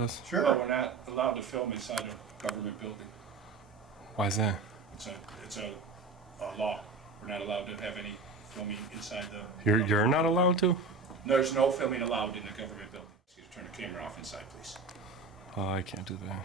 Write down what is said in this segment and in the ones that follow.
office? Sure. But we're not allowed to film inside a government building. Why is that? It's a law. We're not allowed to have any filming inside the... You're not allowed to? There's no filming allowed in the government building. Excuse me, turn the camera off inside, please. Oh, I can't do that.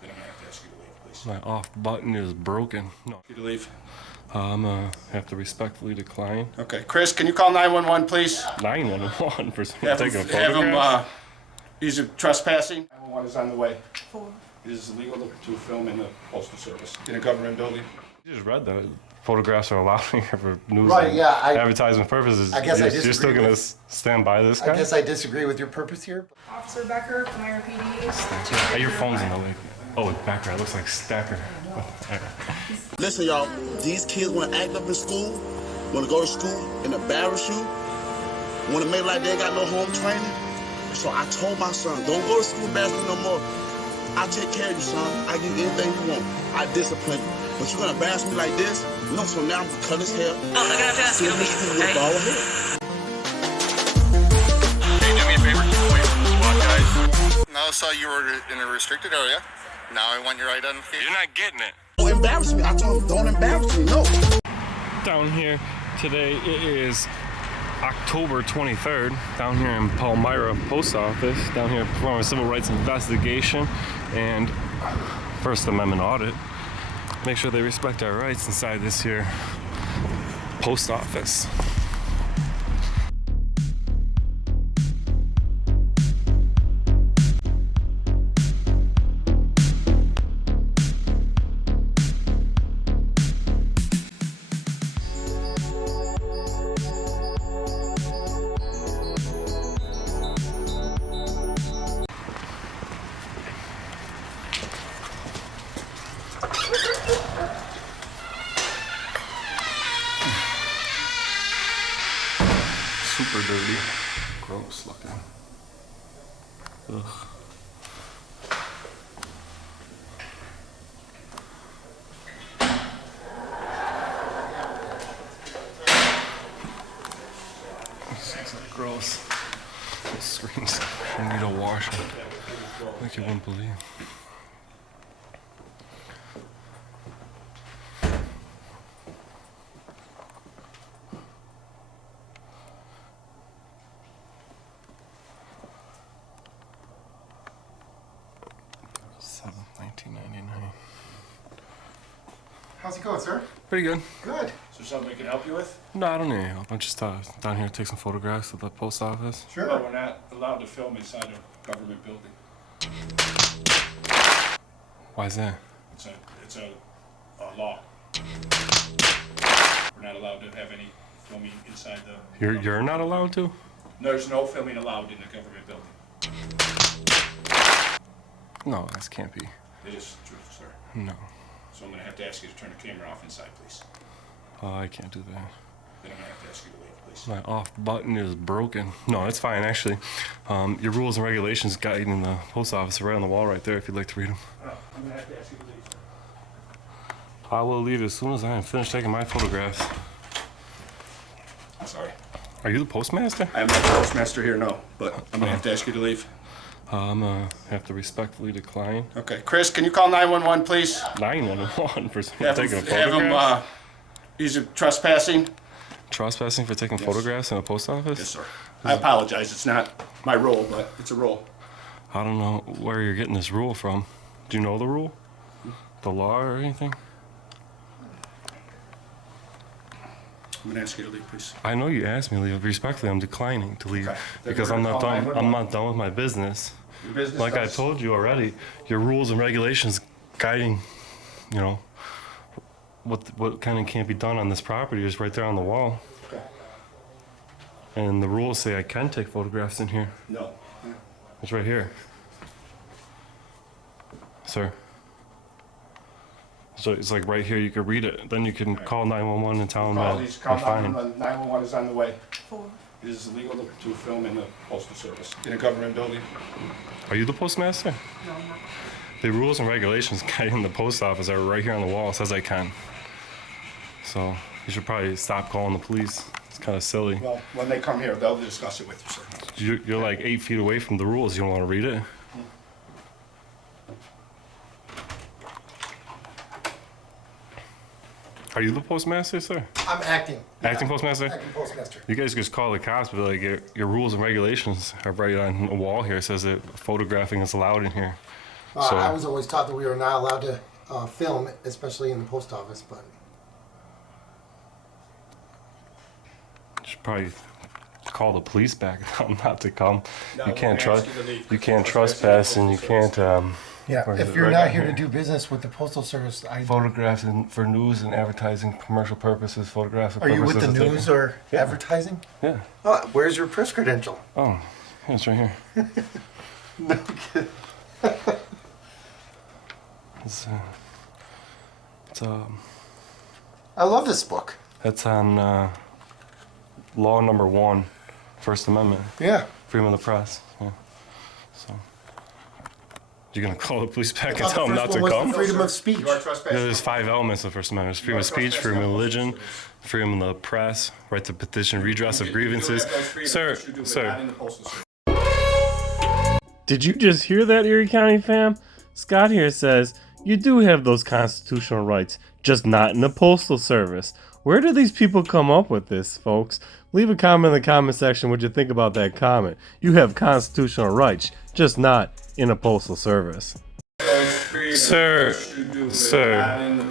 Then I'm gonna have to ask you to leave, please. My off button is broken. No. You to leave. I'm gonna have to respectfully decline. Okay, Chris, can you call 911, please? 911 for someone Have taking a him, photograph? he's trespassing. 911 is on the way. It is illegal to film in the postal service in a government building. You just read that. Photographs are allowed here for news Right, and yeah, advertisement purposes. I guess I disagree You're still going to stand by this guy? I guess I disagree with your purpose here. Officer Becker, Palmyra PD. Hey, your phone's in the way. Oh, Becker. It looks like Stacker. Listen, y'all, these kids want to act up in school, want to go to school and embarrass you, want to make like they ain't got no home training. So I told my son, don't go to school embarrassing no more. I take care of you, son. I give you anything you want. I discipline you. But you're going to embarrass me like this? No, so now I'm going to cut his hair. Oh, I'm going to have to ask you to leave. With bald hair. Hey, do me a favor, keep away from the SWAT guys. Now I saw you were in a restricted area. Now I want your identification. You're not getting it. Don't embarrass me. I told him, don't embarrass me. No. Down here today, it is October 23rd, down here in Palmyra Post Office, down here performing a civil rights investigation and First Amendment Audit. Make sure they respect our rights inside this here post office. Super dirty. Gross looking. Ugh. These things are gross. The screens need a washing. Like you wouldn't believe. How's it going, sir? Pretty good. Good. Is there something we can help you with? No, I don't need any help. I'm just down here to take some photographs of the post office. Sure. But we're not allowed to film inside a government building. Why is that? It's a law. We're not allowed to have any filming inside the... You're not allowed to? There's no filming allowed in the government building. No, this can't be. It is true, sir. No. So I'm gonna have to ask you to turn the camera off inside, please. Oh, I can't do that. Then I'm gonna have to ask you to leave, please. My off button is broken. No, it's fine, actually. Your rules and regulations guiding the post office are right on the wall right there if you'd like to read them. I'm gonna have to ask you to leave, sir. I will leave as soon as I am finished taking my photographs. I'm sorry. Are you the postmaster? I am not the postmaster here, no, but I'm gonna have to ask you to leave. I'm gonna have to respectfully decline. Okay, Chris, can you call 911, please? 911 for someone Have taking a him, photograph? he's trespassing. Trespassing for taking photographs in a post office? Yes, sir. I apologize, it's not my role, but it's a role. I don't know where you're getting this rule from. Do you know the rule? The law or anything? I'm gonna ask you to leave, please. I know you asked me to leave. Respectfully, I'm declining to leave Okay. because Then I'm we're not gonna done. call I'm 911. not done with my business. Your business Like I does- told you already, your rules and regulations guiding, you know, what kind of can't be done on this property is right there on the wall. Okay. And the rules say I can take photographs in here. No. It's right here, sir. So it's like right here. You could read it. Then you can call 911 and tell them that He's you're calling fine. 911 is on the way. It is illegal to film in the postal service in a government building. Are you the postmaster? No, I'm not. The rules and regulations guiding the post office are right here on the wall. It says I can. So you should probably stop calling the police. It's kind of silly. Well, when they come here, they'll discuss it with you, sir. You're like 8 feet away from the rules. You don't want to read it? Are you the postmaster, sir? I'm acting. Acting postmaster? Acting postmaster. You guys just call the cops, but like your rules and regulations are right on the wall here. It says that photographing is allowed in here. So I was always taught that we were not allowed to film, especially in the post office, but... you should probably call the police back and tell them not to come. No, You can't trust. You can't trespass trespass, and you can't. Yeah, Or is if it you're right not down here to here? do business with the Postal Service, Photographs for news and advertising, commercial purposes, photographs. Are you with the purposes of news or Yeah. advertising? Yeah. Oh, where's your press credential? Oh, yeah, it's right here. No kidding. It's I love this book. That's on law number 1, First Amendment, Yeah. freedom of the press. Yeah. So, you're gonna call the police back and thought tell the them first not to one was come? the freedom of speech. You are trespassing. There's 5 elements of the First Amendment. There's freedom of speech, freedom of religion, freedom of the press, right to petition, redress of grievances. Sir, Did you just hear that, Erie County fam? Scott here says, you do have those constitutional rights, just not in the Postal Service. Where do these people come up with this, folks? Leave a comment in the comment section what you think about that comment. You have constitutional rights, just not in a Postal Service. Sir, Sir.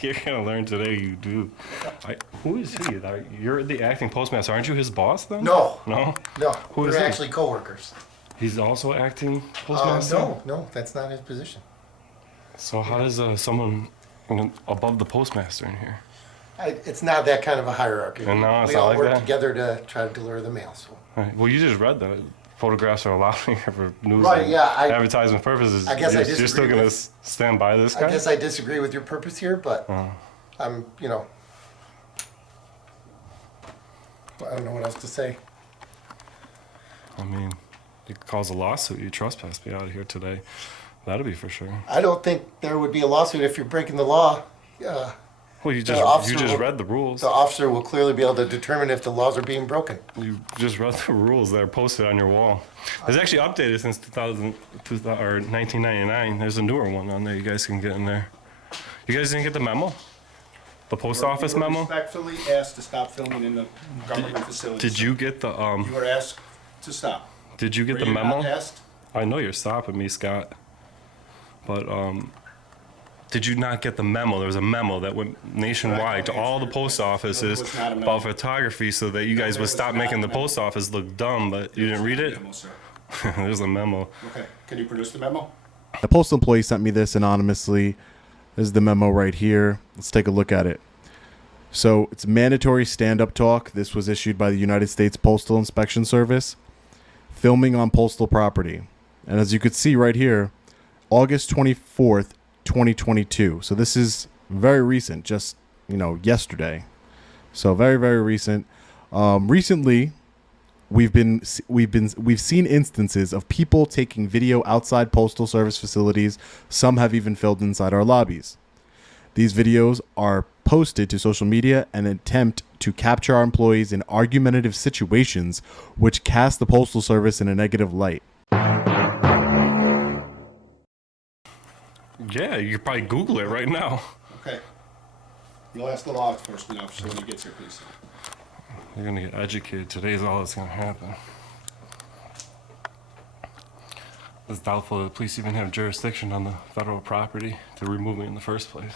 you're gonna learn today. You do. Who is he? You're the acting postmaster. Aren't you his boss then? No. No. No, Who is we're he? actually co-workers. He's also acting postmaster. No, that's not his position. So how does someone above the postmaster in here? It's not that kind of a hierarchy. And no, it's we not all like work that? together to try to deliver the mail. So. Right. Well, you just read that photographs are allowed here for news Right, and yeah, advertisement purposes. I guess I you're still disagree gonna with- stand by this guy? I guess I disagree with your purpose here, but I'm, I don't know what else to say. I mean, you could cause a lawsuit. You trespass me out of here today. That'll be for sure. I don't think there would be a lawsuit if you're breaking the law. Well, you officer just will- read the rules. The officer will clearly be able to determine if the laws are being broken. You just read the rules that are posted on your wall. It's actually updated since 1999. There's a newer one on there. You guys can get in there. You guys didn't get the memo? The post office You were memo? respectfully asked to stop filming in the government facilities. Did you get the You were asked to stop. Did you get Were the you memo? not asked? I know you're stopping me, Scott. But did you not get the memo? There was a memo that went nationwide to all the post offices was not a memo. about photography so that you guys there would was stop not making a the memo. post office look dumb, but you didn't read it? Memo, sir. There's a memo. Okay, can you produce the memo? The postal employee sent me this anonymously. This is the memo right here. Let's take a look at it. So it's mandatory stand-up talk. This was issued by the United States Postal Inspection Service. Filming on postal property. And as you could see right here, August 24th, 2022. So this is very recent, just, yesterday. So very, very recent. Recently, we've seen instances of people taking video outside postal service facilities. Some have even filmed inside our lobbies. These videos are posted to social media and attempt to capture our employees in argumentative situations which cast the postal service in a negative light. Yeah, you could probably Google it right now. Okay. You'll ask the law enforcement officer when he gets here, please. You're gonna get educated. Today's all that's gonna happen. It's doubtful that the police even have jurisdiction on the federal property to remove me in the first place.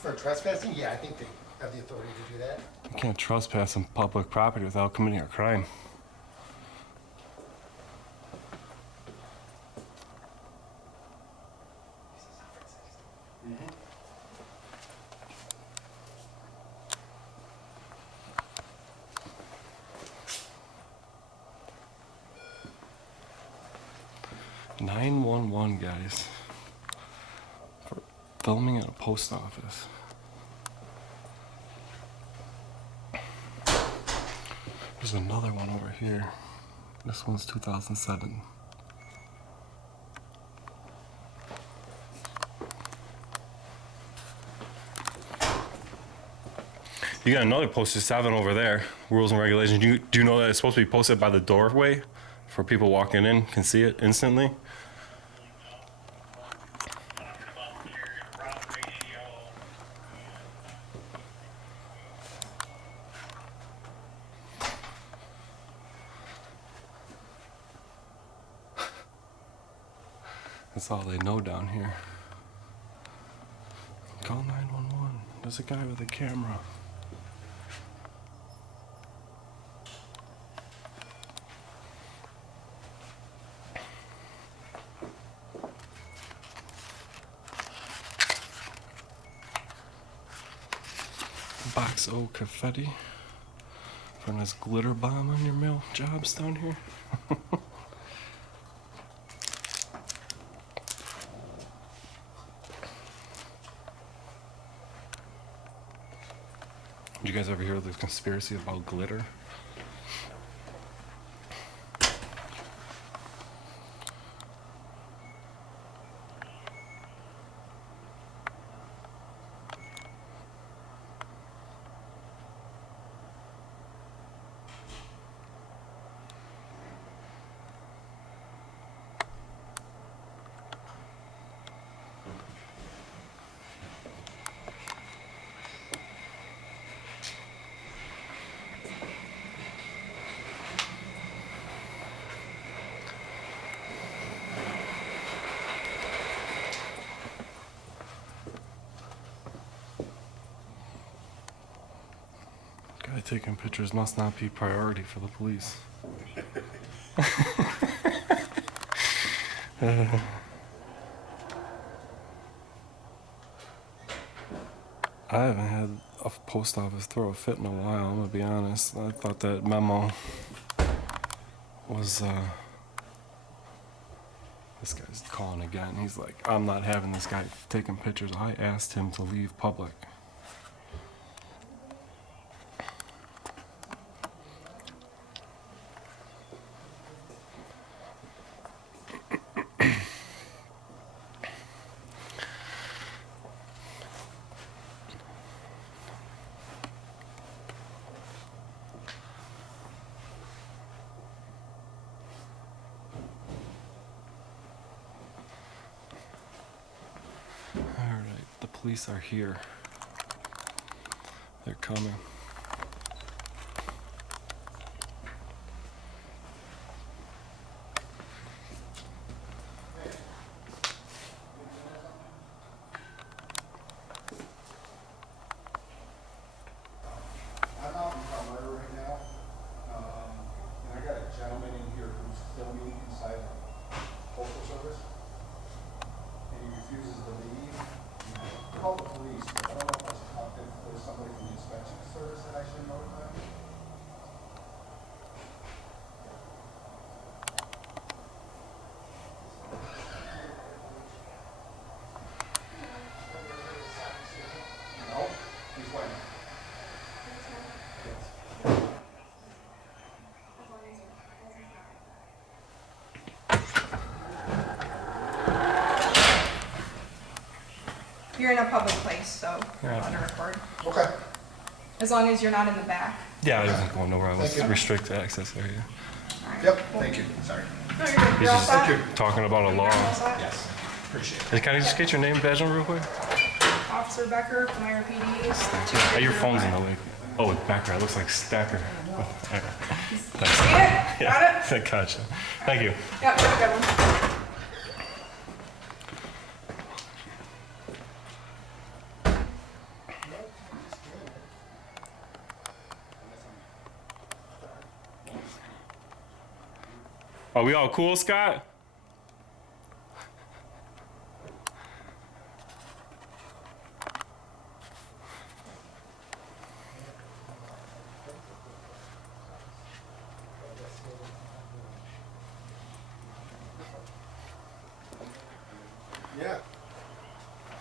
For trespassing, yeah, I think they have the authority to do that. You can't trespass on public property without committing a crime. Mm-hmm. 911, guys. For filming at a post office. There's another one over here. This one's 2007. You got another poster 7 over there. Rules and regulations. Do you know that it's supposed to be posted by the doorway for people walking in can see it instantly? That's all they know down here. Call 911. There's a guy with a camera. Box O confetti from this glitter bomb on your mail jobs down here. Did you guys ever hear of the conspiracy about glitter? Guy taking pictures must not be priority for the police. I haven't had a post office throw a fit in a while, I'm gonna be honest. I thought that memo was, this guy's calling again. He's like, I'm not having this guy taking pictures. I asked him to leave public. The police are here. They're coming. I'm out in Palmyra right now, and I got a gentleman in here who's filming inside the postal service, and he refuses to leave. Call the police, but I don't know if there's somebody from the inspection service that I should notify. No, he's waiting. You're in a public place, so Yeah. on a record. Okay. As long as you're not in the back. Yeah, I wasn't going nowhere. I was Thank you. restricted access area. Yep, thank you, sorry. No, you're good. He's You're all just set? talking about a law. You're all set? Yes, appreciate it. Hey, can I just get your name and badge number real quick? Officer Becker, Palmyra PD. Yeah, your phone's in the way. Oh, background looks like Stacker. Thanks. See it? Got it? Gotcha. Thank you. Yep, have a good one. Are we all cool, Scott? Yeah.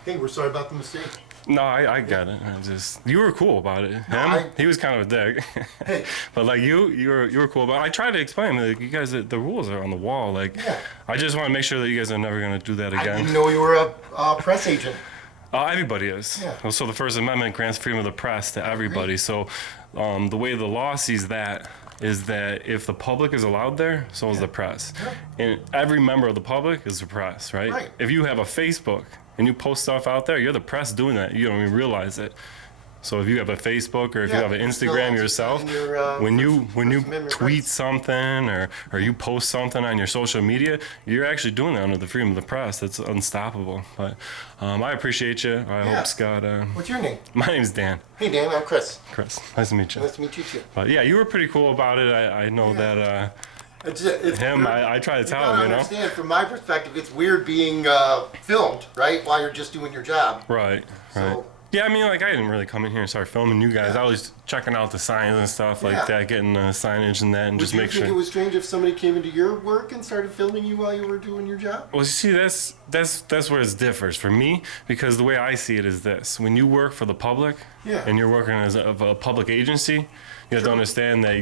Hey, we're sorry about the mistake. No, I get it. You were cool about it. He was kind of a dick. Hey. But like you were cool about it. I tried to explain, like, you guys, the rules are on the wall. Like, Yeah. I just want to make sure that you guys are never gonna do that I again. didn't know you were a press agent. Everybody is. Yeah. So the First Amendment grants freedom of the press to everybody. So the way the law sees that is that if the public is allowed there, so is the press. Yeah. And every member of the public is the press, right? Right. If you have a Facebook and you post stuff out there, you're the press doing that. You don't even realize it. So if you have a Facebook or if you Yeah, have an still Instagram exercising yourself, your, when you First Amendment tweet rights. something or you post something on your social media, you're actually doing that under the freedom of the press. That's unstoppable. But I appreciate you. I Yeah. hope Scott. What's your name? My name's Dan. Hey, Dan. I'm Chris. Chris, nice to meet you. Nice to meet you too. But yeah, you were pretty cool about it. I know that It's him. I try to tell gotta him, you know. understand, from my perspective, it's weird being filmed, right, while you're just doing your job. Right. Right. So- Yeah, I mean, like, I didn't really come in here and start filming you guys. I was checking out the signs and stuff like Yeah. that, getting signage and that, and Would just you make think sure. it was strange if somebody came into your work and started filming you while you were doing your job? Well, you see, that's where it differs for me, because the way I see it is this: when you work for the public, Yeah. and you're working as a public agency, you have to understand that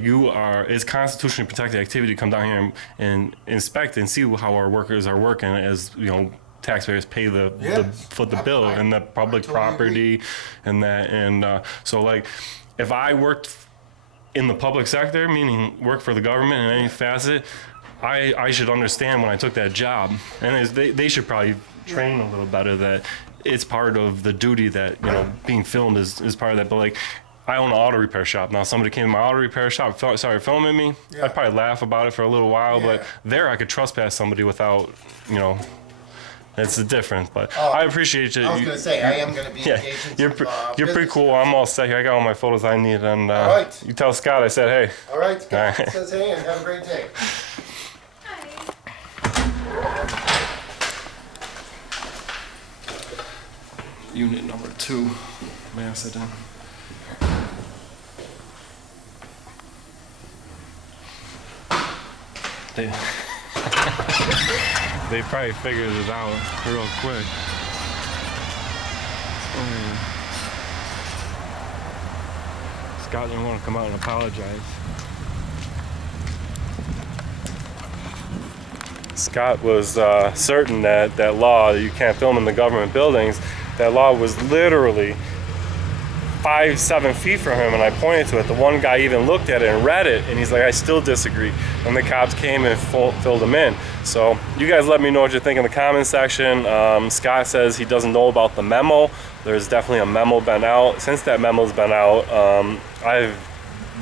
it's constitutionally protected activity to come down here and inspect and see how our workers are working, as you know. Taxpayers pay the foot the bill and the public totally property and that, and so like if I worked in the public sector, meaning work for the government in any facet, I should understand when I took that job, and they should probably train a little better that it's part of the duty that, you know, being filmed is part of that. But like, I own an auto repair shop. Now, somebody came to my auto repair shop, started filming me. Yeah. I'd probably laugh about it for a little while, Yeah. but there I could trespass somebody without, you know. It's the difference, but I appreciate you. I was going to say, I am going to be Yeah, engaged in you're some, you're pretty business. cool. I'm all set here. I got all my photos I need, and All right. you tell Scott I said hey. All right, Scott All right. says hey, and have a great day. Unit number 2. May I sit down? They, they probably figured it out real quick. Scott didn't want to come out and apologize. Scott was certain that that law that you can't film in the government buildings, that law was literally 5-7 feet from him, and I pointed to it. The one guy even looked at it and read it, and he's like, I still disagree. And the cops came and filled him in. So you guys let me know what you think in the comments section. Scott says he doesn't know about the memo. There's definitely a memo been out. Since that memo's been out, I've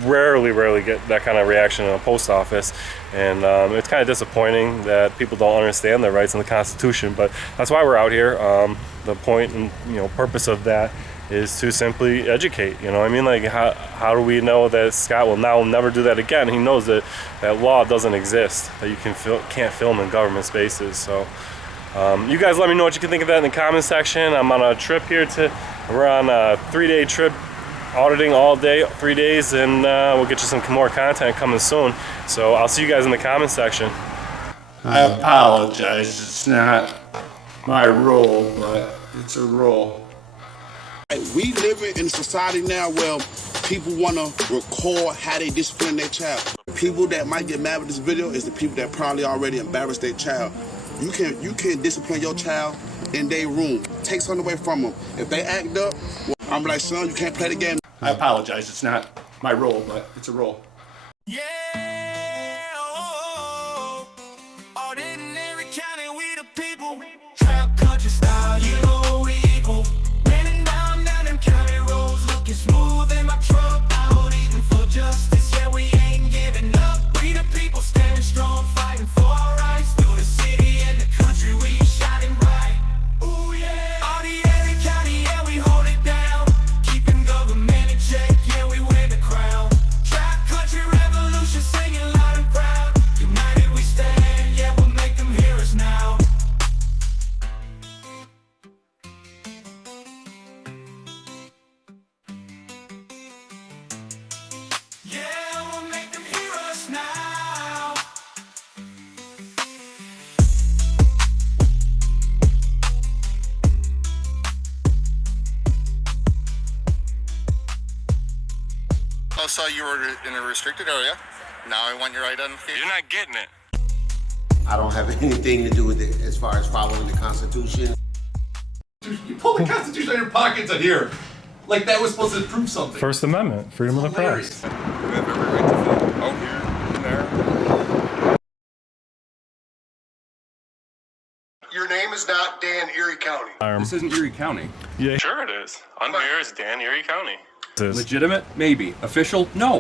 rarely get that kind of reaction in a post office, and it's kind of disappointing that people don't understand their rights in the Constitution. But that's why we're out here. The point and purpose of that is to simply educate. You know what I mean? Like, how do we know that Scott will now never do that again? He knows that that law doesn't exist, that you can't film in government spaces. So you guys let me know what you can think of that in the comment section. I'm on a trip here we're on a 3-day trip, auditing all day, 3 days, and we'll get you some more content coming soon. So I'll see you guys in the comment section. I apologize. It's not my role, but it's a role. We live in a society now where people want to record how they discipline their child. People that might get mad with this video is the people that probably already embarrassed their child. You can discipline your child in their room. Take something away from them. If they act up, well, I'm like, son, you can't play the game. I apologize. It's not my role, but it's a role. Yeah, audit in Erie County, we the people. Trap country style, you know we equal. Running down them county roads, looking smooth in my truck. Out eating for justice, yeah, we ain't giving up. We the people standing strong, fighting for our rights. Through the city and the country, we shining bright. Ooh yeah, audit Erie County, yeah, we hold it down. Keeping government in check, yeah, we win the crown. Trap country revolution, singing loud and proud. United we stand, yeah, we'll make them hear us now. Yeah, we'll make them hear us now. Oh, so you were in a restricted area. Now I want your identification. You're not getting it. I don't have anything to do with it as far as following the Constitution. You pull the Constitution out of your pockets on here. Like that was supposed to prove something. First Amendment, freedom of the press. We have every right to film out here and there. Your name is not Dan Erie County. This isn't Erie County. Yeah, sure it is. On here is Dan Erie County. Legitimate? Maybe. Official? No.